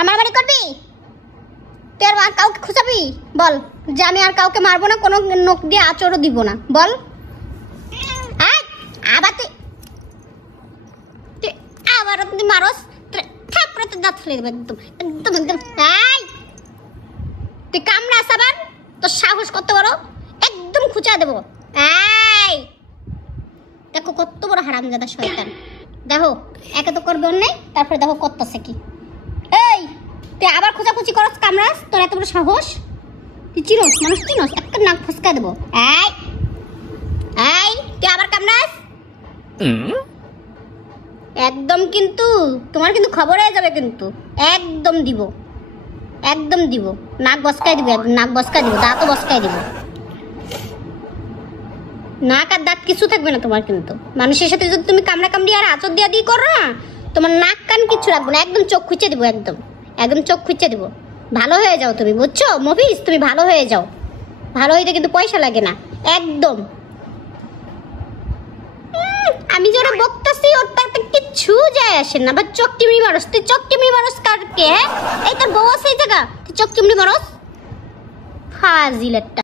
আর মারামারি করবি? তুই আর কাউকে খুঁচাবি? বল যে আমি আর কাউকে মারবো না, কোনো নখ দিয়ে আচরও দিব না, বল। আবার তুই আবার তুই মারস, থাপড়ে তো দাঁত ফেলে দেবে একদম একদম একদম। তুই কামড়াস আবার, তোর সাহস কত বড়, একদম খুঁচা দেবো। দেখো কত বড় হারামজাদা শয়তান। দেখো একে তো করবে অন্যায়, তারপরে দেখো করতেছে কি। এই তুই আবার খোঁচাখুচি করস, কামড়াস, তোর এত বড় সাহস? তুই চিনোস, মানুষ চিনোস? একটা নাক ফসকা দেবো। তুই আবার কামড়াস একদম, কিন্তু তোমার কিন্তু খবর হয়ে যাবে, কিন্তু একদম দিব, একদম দিব, নাক বসকাই দিব, একদম নাক বসকাই দিব, দাঁতও বসকাই দিব। নাক আর দাঁত কিছু থাকবে না তোমার, কিন্তু মানুষের সাথে যদি তুমি কামড়া কামড়ি আর আচর দিয়া দিয়ে করো না, তোমার নাক কান কিছু রাখবো না, একদম চোখ খুঁচে দিব, একদম একদম চোখ খুঁচে দিব। ভালো হয়ে যাও তুমি, বুঝছো মফিজ? তুমি ভালো হয়ে যাও, ভালো হইতে কিন্তু পয়সা লাগে না একদম। আমি যারা বকতাছি ওর তাতে কিচ্ছু যায় আসে না। বা চোখ টিমড়ি মারস, তুই চোখ টিমড়ি মারস কারকে? হ্যাঁ, এই তোর বউ আছে এই জায়গা, তুই চোখ টিমড়ি মারস, ফাজিল একটা।